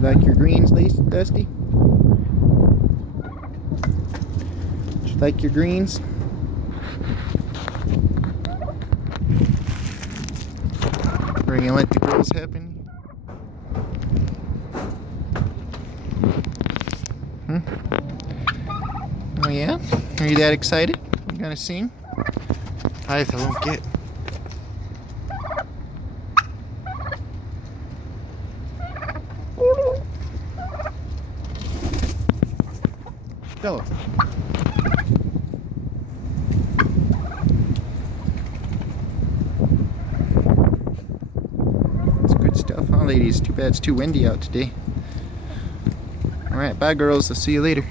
You like your greens, Dusty? You like your greens? We're gonna let the girls happen. Oh yeah? Are you that excited? You gonna sing? I won't get. Hello. That's good stuff, huh, ladies? Too bad it's too windy out today. Alright, bye girls. I'll see you later.